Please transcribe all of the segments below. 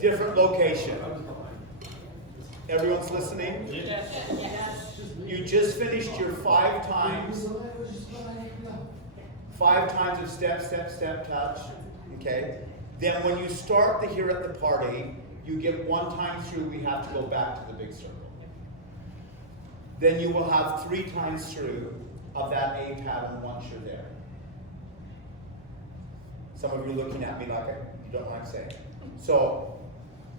different location. Everyone's listening? Yes. You just finished your 5 times. 5 times of step, step, step, touch. Okay? Then when you start the here at the party, you get 1 time through, we have to go back to the big circle. Then you will have 3 times through of that A pattern once you're there. Some of you are looking at me like you don't like saying. So,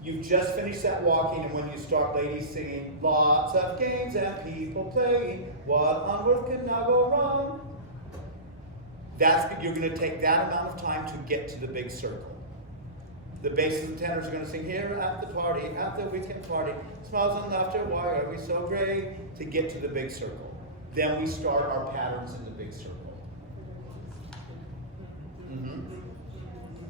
you've just finished that walking, and when you start, ladies, singing, lots of games and people playing, what on earth could now go wrong? You're going to take that amount of time to get to the big circle. The basses and tenors are going to sing, here at the party, at the weekend party, smiles and laughter, why are we so great? To get to the big circle. Then we start our patterns in the big circle.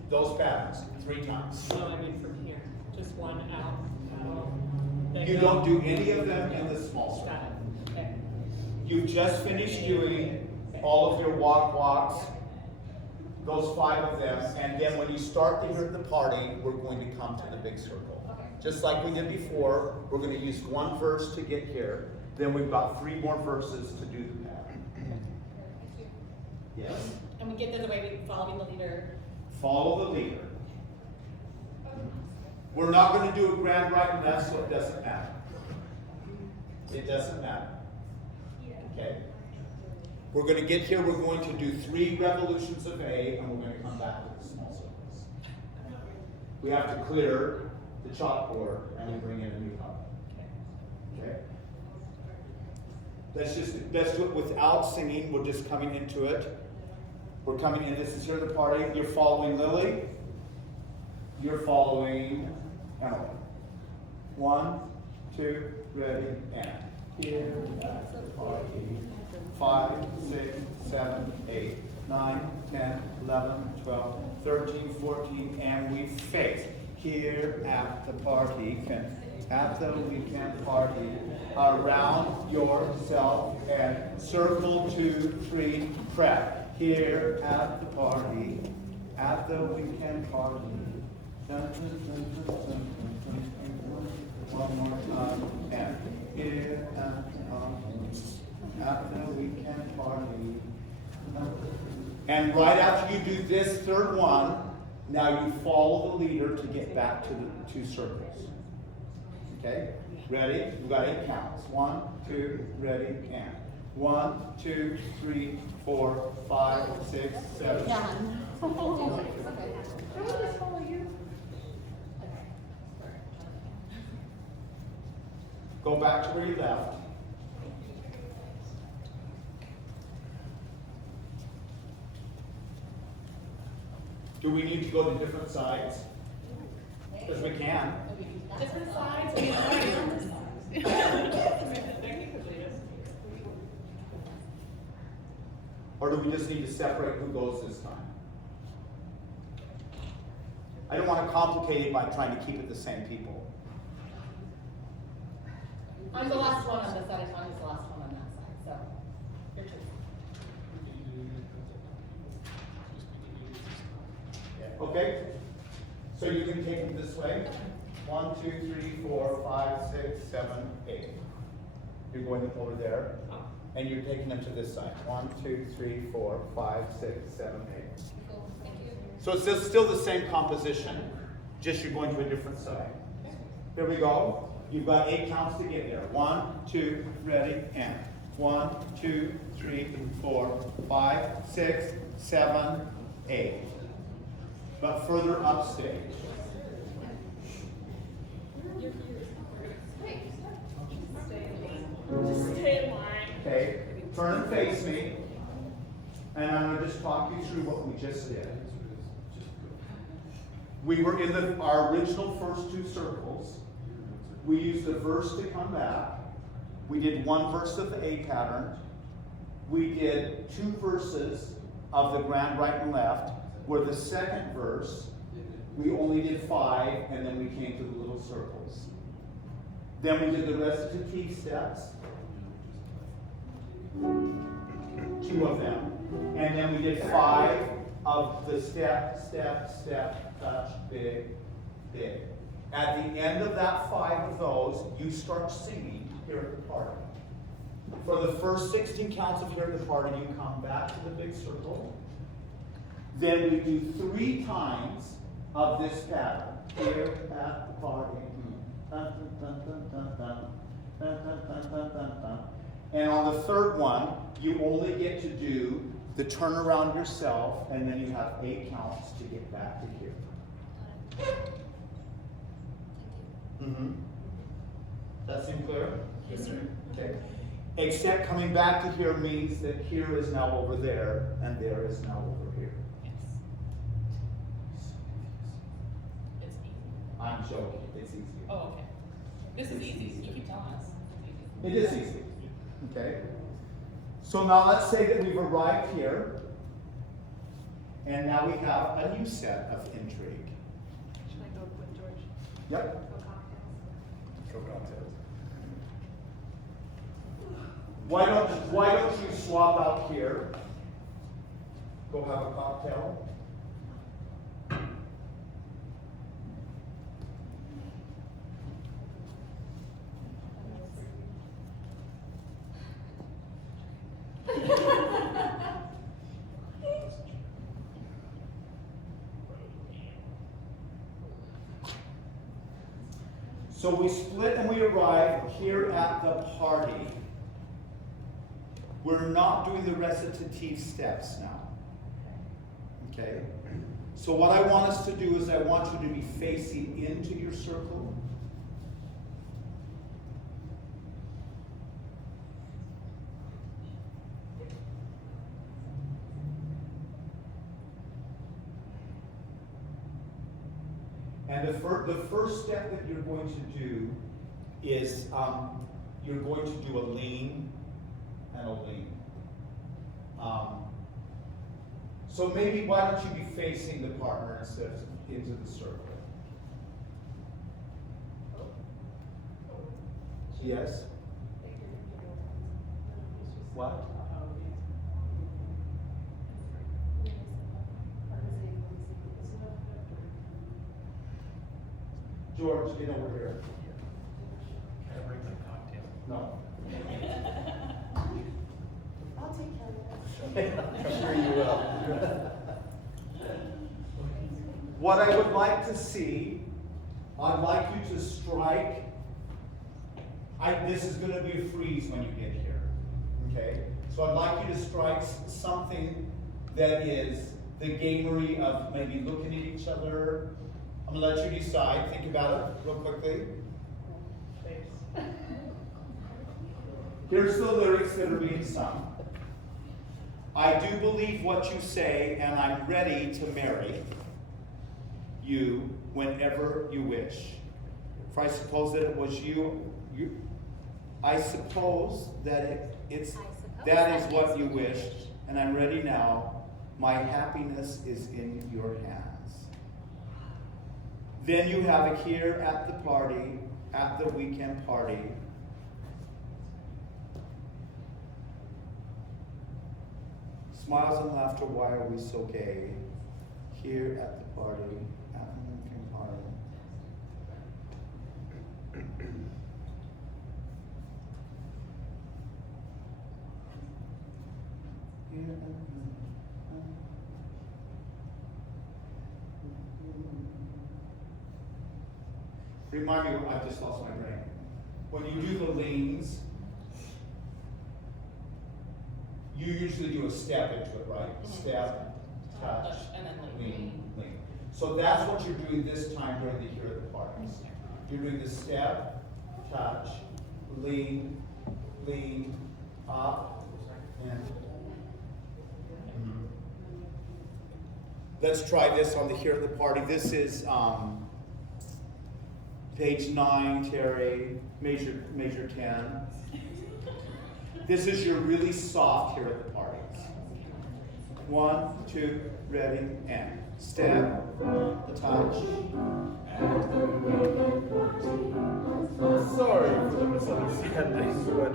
Those patterns, 3 times. No, I mean from here. Just 1 out. You don't do any of them in the small circle. Got it. Okay. You've just finished doing all of your walks, those 5 of them, and then when you start the here at the party, we're going to come to the big circle. Okay. Just like we did before, we're going to use 1 verse to get here, then we've got 3 more verses to do the pattern. Yes? And we get there the way we following the leader. Follow the leader. We're not going to do a grand right and left, so it doesn't matter. It doesn't matter. Okay? We're going to get here, we're going to do 3 revolutions of A, and we're going to come back to the small circles. We have to clear the chalkboard, and we bring in a new color. Okay? Let's do it without singing, we're just coming into it. We're coming in, this is here at the party. You're following Lily. You're following Emily. 1, 2, ready, and. Here at the party. 5, 6, 7, 8, 9, 10, 11, 12, 13, 14, and we face. Here at the party, at the weekend party, around yourself and circle 2, 3, prep. Here at the party, at the weekend party. Dun, dun, dun, dun, dun, dun, dun. One more time, and here at the weekend party. And right after you do this 3rd one, now you follow the leader to get back to the 2 circles. Okay? Ready? We've got 8 counts. 1, 2, ready, and. 1, 2, 3, 4, 5, 6, 7. Go back to where you left. Do we need to go to different sides? Because we can. Different sides. Or do we just need to separate who goes this time? I don't want to complicate it by trying to keep it the same people. I'm the last one on this side, and Tanya's the last one on that side, so your turn. Okay? So you can take them this way. 1, 2, 3, 4, 5, 6, 7, 8. You're going over there. And you're taking them to this side. 1, 2, 3, 4, 5, 6, 7, 8. Cool, thank you. So it's still the same composition, just you're going to a different side. Here we go. You've got 8 counts to get there. 1, 2, ready, and. 1, 2, 3, 4, 5, 6, 7, 8. But further upstage. Just stay in line. Okay, turn and face me. And I'm going to just talk you through what we just did. We were in our original first 2 circles. We used a verse to come back. We did 1 verse of the A pattern. We did 2 verses of the grand right and left, where the second verse, we only did 5, and then we came to the little circles. Then we did the recitative steps, 2 of them, and then we did 5 of the step, step, step, touch, big, big. At the end of that 5 of those, you start singing here at the party. For the first 16 counts of here at the party, you come back to the big circle. Then we do 3 times of this pattern. Here at the party. Dun, dun, dun, dun, dun, dun. Dun, dun, dun, dun, dun, dun. And on the 3rd one, you only get to do the turn around yourself, and then you have 8 counts to get back to here. Mm-hmm. That seem clear? Yes, sir. Okay. Except coming back to here means that here is now over there, and there is now over here. Yes. It's easy. I'm joking. It's easy. Oh, okay. This is easy. You keep telling us. It is easy. Okay? So now let's say that we've arrived here, and now we have a new set of intrigue. Should I go with George? Yep. Go cocktails. Go cocktails. Why don't you swap out here? Go have a cocktail. So we split and we arrive here at the party. We're not doing the recitative steps now. Okay? So what I want us to do is I want you to be facing into your circle. And the first step that you're going to do is you're going to do a lean and a lean. So maybe why don't you be facing the partner instead of into the circle? Yes? What? George, get over here. Can I bring my cocktail? No. I'll take care of it. I'm sure you will. What I would like to see, I'd like you to strike. This is going to be a freeze when you get here. Okay? So I'd like you to strike something that is the gamery of maybe looking at each other. I'm going to let you decide. Think about it real quickly. Here's the lyrics that are being sung. I do believe what you say, and I'm ready to marry you whenever you wish. For I suppose that it was I suppose that that is what you wished, and I'm ready now. My happiness is in your hands. Then you have it here at the party, at the weekend party. Smiles and laughter, why are we so gay? Here at the party, at the weekend party. Remind me, I just lost my brain. When you do the leans, you usually do a step into it, right? Step, touch, And then lean, lean. So that's what you're doing this time during the here at the parties. You're doing the step, touch, lean, lean, up, and. Let's try this on the here at the party. This is page 9, Terry, major 10. This is your really soft here at the party. 1, 2, ready, and step, touch. Sorry for the misunderstanding, but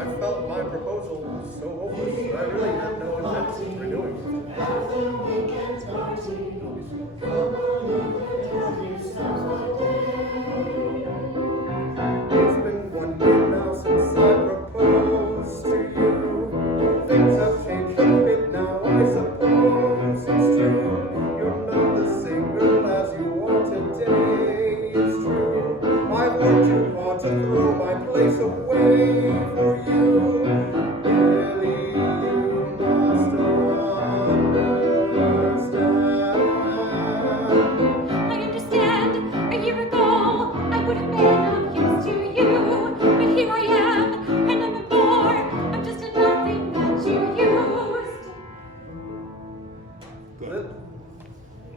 I felt my proposal was so hopeless that I really had no intention for doing it. would have been of use to you, but here I am, and I'm a bore. I'm just a nothing that you used. Good.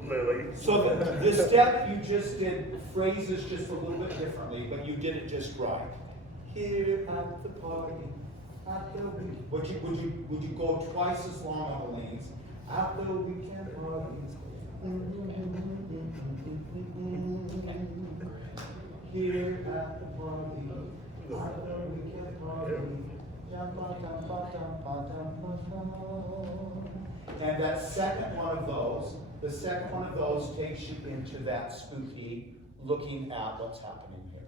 Lily. So the step you just did phrases just a little bit differently, but you did it just right. Here at the party, at the would you go twice as long on the lanes? At the weekend parties. Here at the party, at the weekend party. And that second one of those, the second one of those takes you into that spooky looking at what's happening here.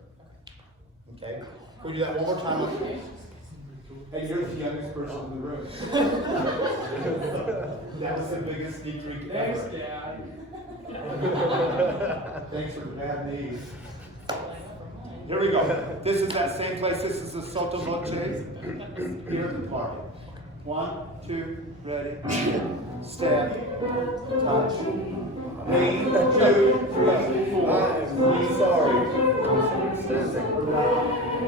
Okay? Can we do that one more time? Hey, you're the youngest person in the room. That was the biggest sneak peek ever. Thanks, Dad. Thanks for the bad knees. Here we go. This is that same place. This is the sotto voce. Here at the party. 1, 2, ready. Step, touch. Lean, 2, 3, 4. I'm sorry.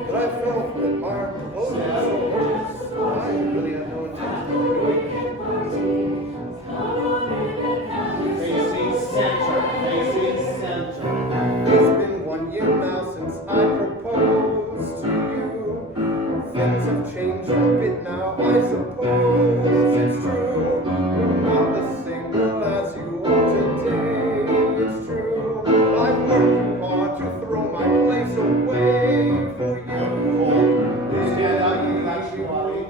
But I felt that my proposal was so hopeless. I really had no intention of doing it. Facing center. Facing center. It's been 1 year now since I proposed to you. Things have changed a bit now, I suppose it's true. You're not the same girl as you are today, it's true. I've worked too hard to throw my place away for you. Stand up and relax your body.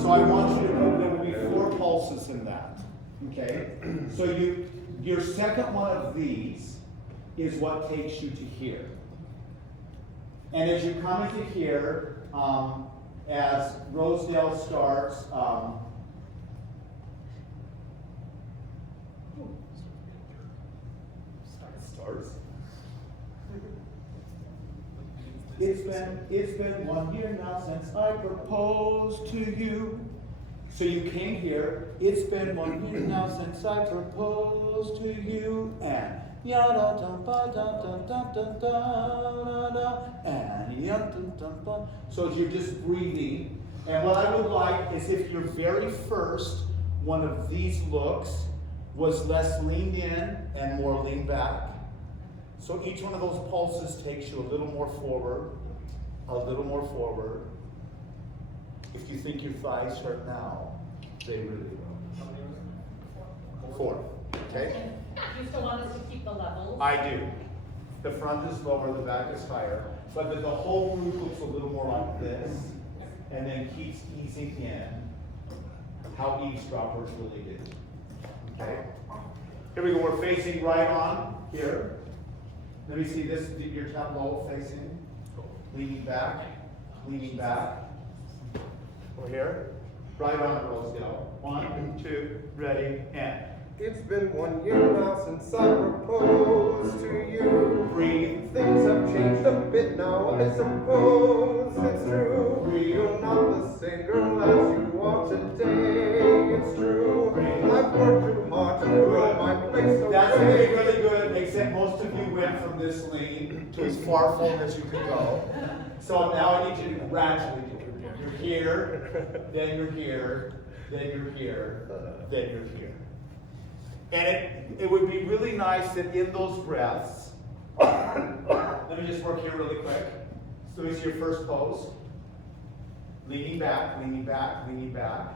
So I want you to know there will be 4 pulses in that. Okay? So your second one of these is what takes you to here. And as you come into here, as Rosedale starts, It's been 1 year now since I proposed to you. So you came here. It's been 1 year now since I proposed to you, and yada da ba da da da da da da, and yada da ba. So you're just breathing. And what I would like is if your very first one of these looks was less leaned in and more leaned back. So each one of those pulses takes you a little more forward, a little more forward. If you think your thighs hurt now, they really will. 4, okay? You still want us to keep the levels? I do. The front is lower, the back is higher, but the whole group looks a little more like this, and then keeps easing in how eavesdroppers really do. Okay? Here we go, we're facing right on here. Let me see this, your tableau facing, leaning back, leaning back. We're here, right on the Rosedale. 1, 2, ready, and. It's been 1 year now since I proposed to you. Breathe. Things have changed a bit now, I suppose it's true. Breathe. You're not the same girl as you are today, it's true. Breathe. I've worked too hard to throw my place away. That's really, really good, except most of you went from this lean to as far forward as you could go. So now I need you to gradually do it. You're here, then you're here, then you're here, then you're here. And it would be really nice that in those breaths, let me just work here really quick. So it's your first pose. Leaning back, leaning back, leaning back.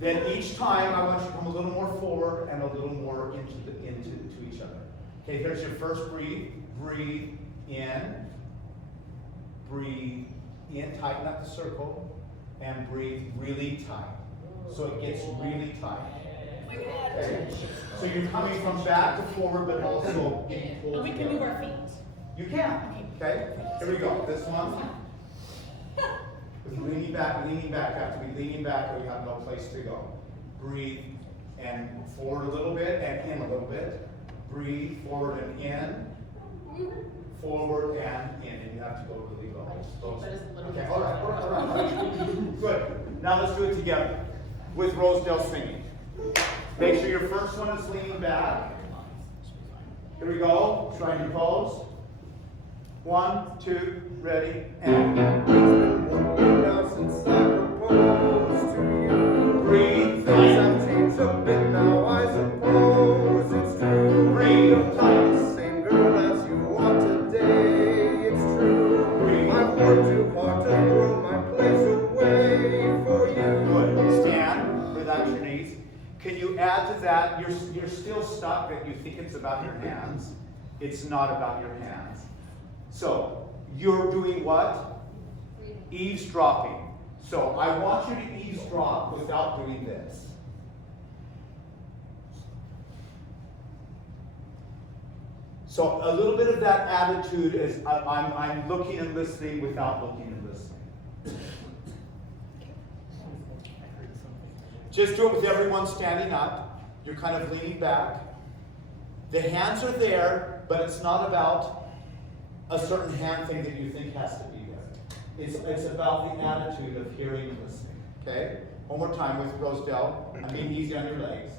Then each time I want you to come a little more forward and a little more into each other. Okay, here's your first breathe. Breathe in. Breathe in, tighten up the circle, and breathe really tight. So it gets really tight. Okay. So you're coming from back to forward, but also getting pulled And we can together. move our feet. You can. Okay. Here we go. This one. With leaning back, you have to be leaning back or you have no place to go. Breathe and forward a little bit and in a little bit. Breathe, forward and in. Forward and in. And you have to go really low. Okay, all right. Good. Now let's do it together with Rosedale singing. Make sure your first one is leaning back. Here we go. Trying to pose. 1, 2, ready, and It's been 1 year now since I proposed to you. breathe. Things have changed a bit now, I suppose it's true. Breathe. You're not the same girl as you are today, it's true. Breathe. I've worked too hard to throw my place away for you. Good. Stand. Breathe out your knees. Can you add to that? You're still stuck that you think it's about your hands. It's not about your hands. So you're doing what? Eavesdropping. So I want you to eavesdrop without doing this. So a little bit of that attitude is I'm looking and listening without looking and listening. Just do it with everyone standing up. You're kind of leaning back. The hands are there, but it's not about a certain hand thing that you think has to be there. It's about the attitude of hearing and listening. Okay? One more time with Rosedale. I mean, easy on your legs.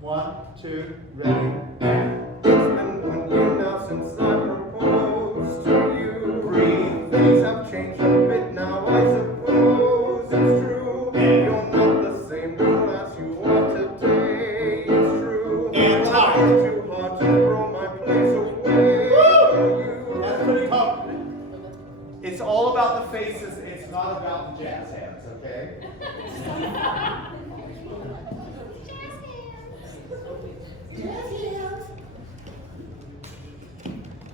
1, 2, ready, and It's been 1 year now since I proposed to you. breathe. Things have changed a bit now, I suppose it's true. You're not the same girl as you are today, it's true. And I've time. worked too hard to throw my place away for you. That's pretty confident. It's all about the faces. It's not about the jazz hands, okay?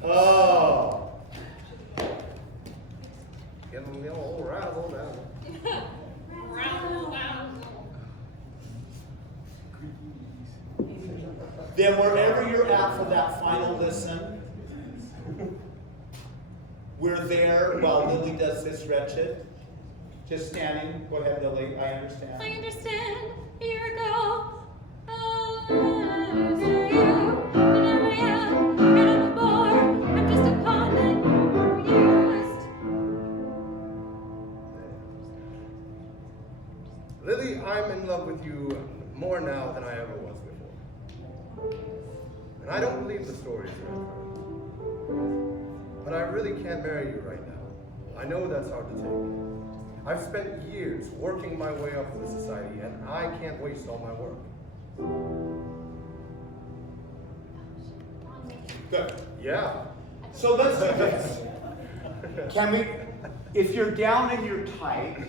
Oh. Getting a little rattled now. Then wherever you're at for that final listen, we're there while Lily does this wretched. Just standing. Go ahead, Lily. I understand. I understand. A year ago, I was you, and here I am, and I'm a bore. I'm just a pawn that you used. Lily, I'm in love with you more now than I ever was before. And I don't believe the stories are true. But I really can't marry you right now. I know that's hard to take. I've spent years working my way up in the society, and I can't waste all my work. Good. Yeah. So let's do this. Can we, if you're down and you're tight,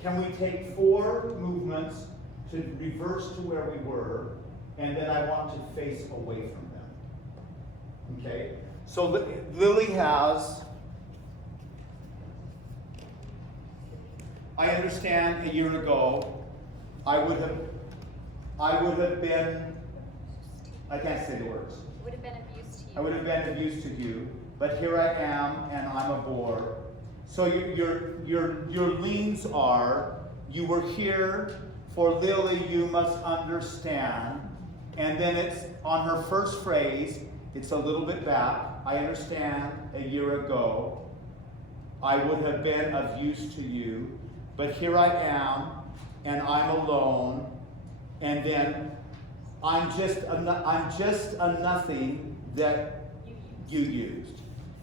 can we take 4 movements to reverse to where we were, and then I want to face away from them. Okay? So Lily has, I understand a year ago, I would have been, I can't say the words. Would have been of use to you. I would have been of use to you, but here I am, and I'm a bore. So your leans are, you were here for Lily, you must understand. And then it's on her first phrase, it's a little bit back. I understand a year ago, I would have been of use to you, but here I am, and I'm alone, and then I'm just a nothing that you used.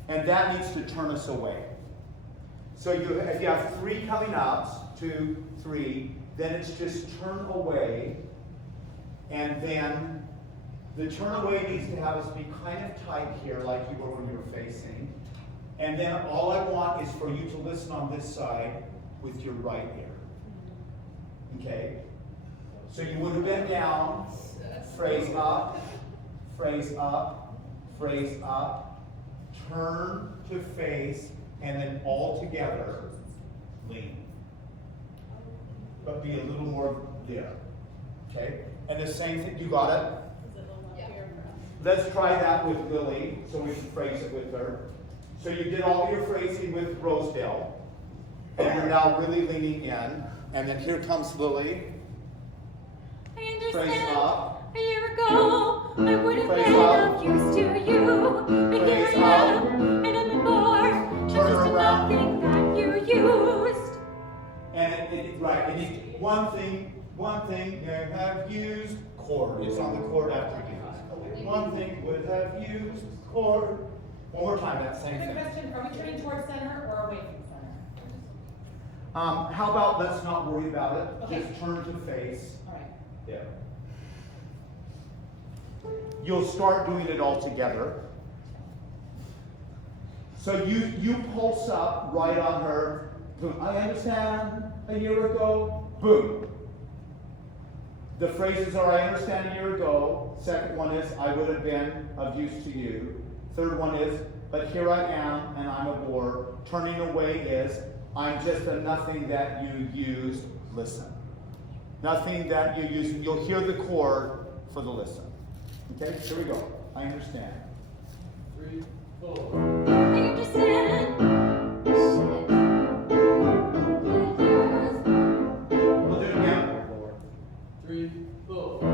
And that needs to turn us away. So if you have 3 coming ups, 2, 3, then it's just turn away, and then the turn away needs to have us be kind of tight here like you were when you were facing. And then all I want is for you to listen on this side with your right ear. Okay? So you would have been down, phrase up, phrase up, phrase up, turn to face, and then all together, lean. But be a little more there. Okay? And the same thing, you got it? Let's try that with Lily, so we can phrase it with her. So you did all your phrasing with Rosedale, and you're now really leaning in. And then here comes Lily. I Phrase understand. up. A year ago, I would have Phrase been up. of use to you, but here Phrase I up. am, and I'm a bore. I'm just a around. nothing that you used. And right, and you, one thing you have used, chord. It's on the chord after you use. one thing would have used chord. One more time, that same Quick thing. question, are we turning towards center or away from center? How about let's not worry about it, Okay. just turn to face. All right. Yeah. You'll start doing it all together. So you pulse up right on her. Boom. I understand a year ago. Boom. The phrases are I understand a year ago. Second one is I would have been of use to you. Third one is but here I am and I'm a bore. Turning away is I'm just a nothing that you used. Listen. Nothing that you use. You'll hear the chord for the listen. Okay, here we go. I understand. 3, 4. I understand. We'll do it again. 3, 4. I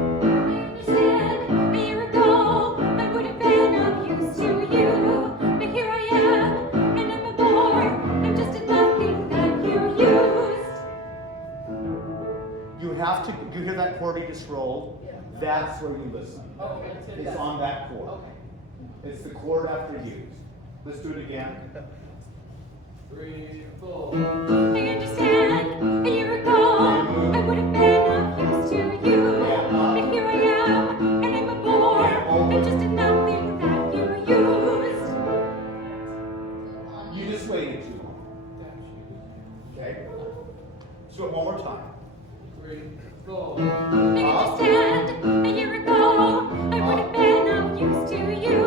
understand. A year ago, I would have been of use to you. But here I am, and I'm a bore. I'm just a nothing that you used. You have to, you hear that chord he just rolled? Yeah. That's where you listen. Okay. It's on that chord. Okay. It's the chord after used. Let's do it again. 3, 4. I understand. A year ago, I would have been of use to you. But here I am, and I'm a bore. I'm just a nothing that you used. You just waited too long. Okay? Let's do it one more time. 3, 4. I understand. A year ago, I would have been of use to you.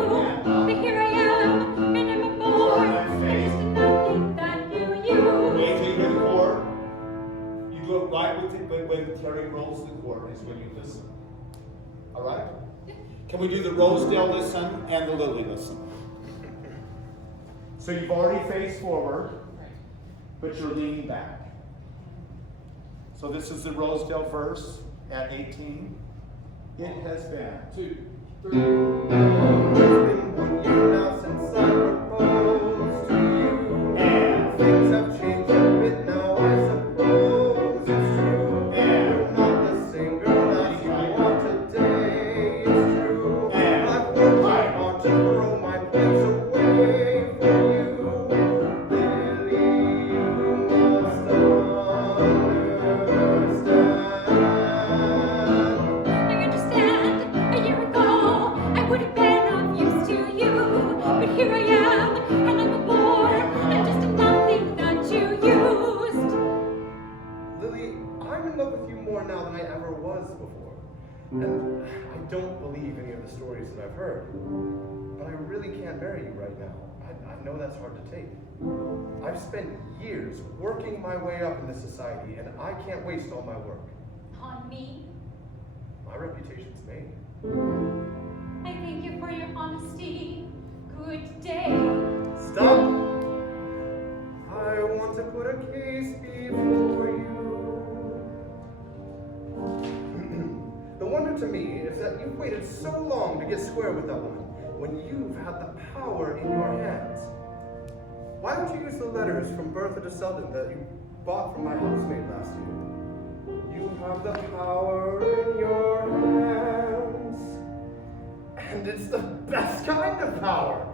But here I am, and I'm a bore. I'm just a nothing that you used. Wait till you hear the chord. You do it right with it, but when Terry rolls the chord is when you listen. Alright? Can we do the Rosedale listen and the Lily listen? So you've already faced forward, but you're leaning back. So this is the Rosedale verse at 18. It has been. 2, 3. It's been 1 year now since I proposed to you. And Things have changed a bit now, I suppose it's true. You're not the same girl as you are today, it's true. I've worked hard to throw my place away for you. Lily, you must understand. I understand. A year ago, I would have been of use to you. But here I am, and I'm a bore. I'm just a nothing that you used. Lily, I'm in love with you more now than I ever was before. And I don't believe any of the stories that I've heard. But I really can't marry you right now. I know that's hard to take. I've spent years working my way up in this society, and I can't waste all my work. On me, My reputation's made. I thank you for your honesty. Good day. Stop! I want to put a case before you. The wonder to me is that you've waited so long to get square with that woman when you've had the power in your hands. Why don't you use the letters from Bertha to Selden that you bought from my housemaid last year? You have the power in your hands. And it's the best kind of power.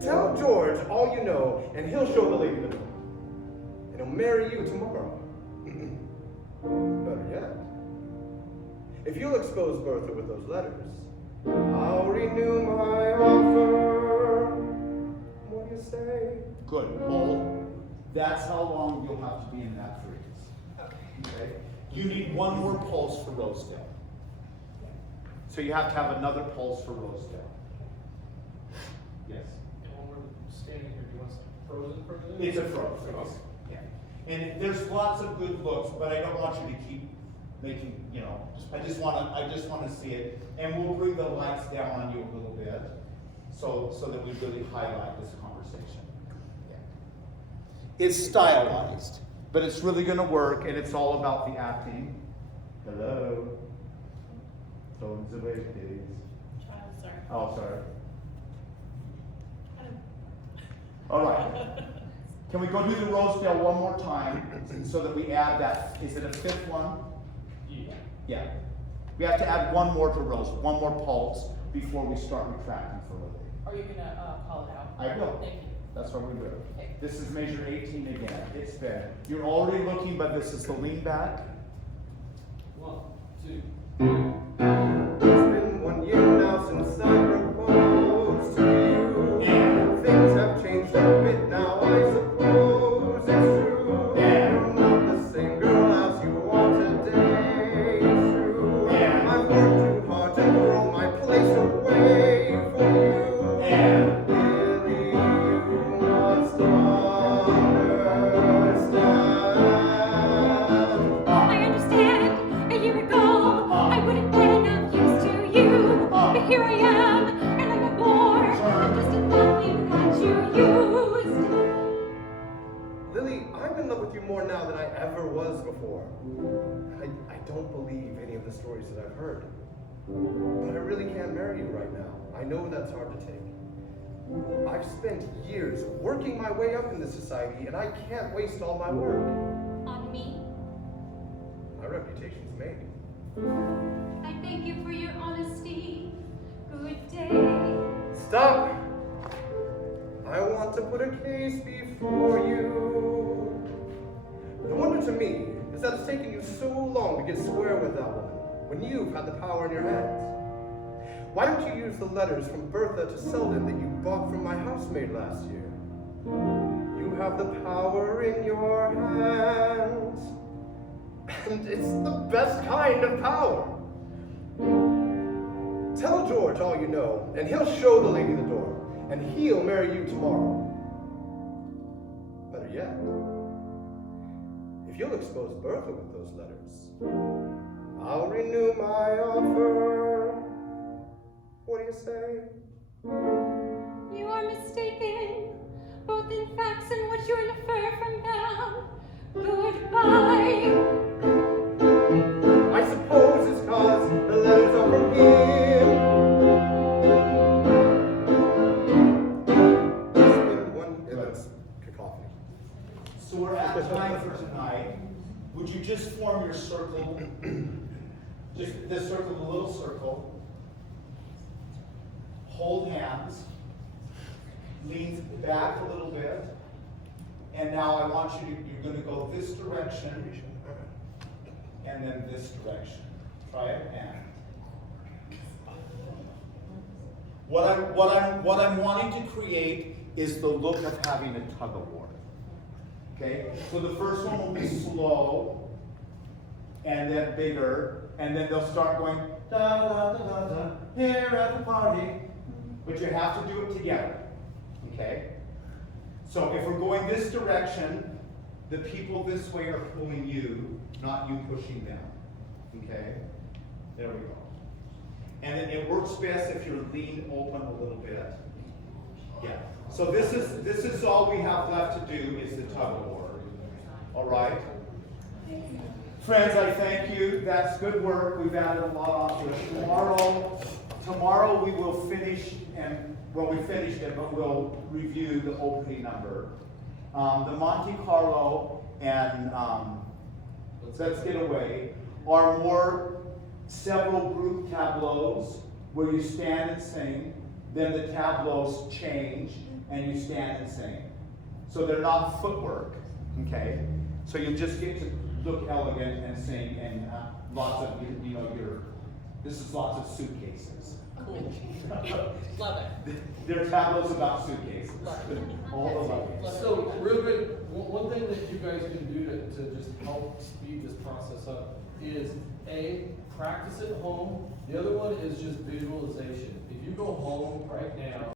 Tell George all you know, and he'll show the lady the door. And he'll marry you tomorrow. Better yet, if you'll expose Bertha with those letters, I'll renew my offer. What do you say? good. Hold. That's how long you'll have to be in that freeze. Okay? You need one more pulse for Rosedale. So you have to have another pulse for Rosedale. Yes. And when we're standing here, do you want something frozen for a minute? It's a froze. Yeah. And there's lots of good looks, but I don't want you to keep making, you know, I just want to see it. And we'll bring the lights down on you a little bit so that we really highlight this conversation. Yeah. It's stylized, but it's really going to work, and it's all about the acting. Hello. Phones away, please. Sorry. Oh, sorry. All right. Can we go do the Rosedale one more time so that we add that? Is it a fifth one? Yeah. Yeah. We have to add one more to Rose, one more pulse. before we start retracting for Lily. Are you gonna, call it out? I will. Thank you. That's what we do. Okay. This is measure 18 again. It's bent. You're already looking, but this is the lean back. 1, 2. It's been 1 year now since I proposed to you. And Things have changed a bit now, I suppose it's true. Yeah. You're not the same girl as you are today, it's true. Yeah. I've worked too hard to throw my place away for you. Yeah. Really, you must understand. I understand. A year ago, I would have been of use to you. But here I am, and I'm a bore. I'm just a nothing that you used. Lily, I'm in love with you more now than I ever was before. I don't believe any of the stories that I've heard. But I really can't marry you right now. I know that's hard to take. I've spent years working my way up in this society, and I can't waste all my work. On me, My reputation's made. I thank you for your honesty. Good day. Stop! I want to put a case before you. The wonder to me is that it's taken you so long to get square with that woman when you've had the power in your hands. Why don't you use the letters from Bertha to Selden that you bought from my housemaid last year? You have the power in your hands. And it's the best kind of power. Tell George all you know, and he'll show the lady the door, and he'll marry you tomorrow. Better yet, if you'll expose Bertha with those letters, I'll renew my offer. What do you say? You are mistaken, both in facts and what you infer from them. Goodbye. I suppose it's 'cause the letters are from him. It's been one endless cacophony. so we're at time for tonight. Would you just form your circle? Just this circle, the little circle. Hold hands. Lean back a little bit. And now I want you to, you're going to go this direction and then this direction. Try it and. What I'm wanting to create is the look of having a tug of war. Okay? So the first one will be slow and then bigger, and then they'll start going da da da da da here at the party. But you have to do it together. Okay? So if we're going this direction, the people this way are pulling you, not you pushing them. Okay? There we go. And then it works best if you're lean open a little bit. Yeah. So this is all we have left to do is the tug of war. All right? Friends, I thank you. That's good work. We've added a lot onto it. Tomorrow we will finish, and well, we finished it, but we'll review the opening number. The Monte Carlo and Let's Get Away are more several group tableaus where you stand and sing, then the tableaus change and you stand and sing. So they're not footwork, okay? So you just get to look elegant and sing, and lots of, this is lots of suitcases. Cool. Love it. There are tableaus about suitcases. Love it. All the luggage. So, real quick, one thing that you guys can do to just help speed this process up is A, practice at home. The other one is just visualization. If you go home right now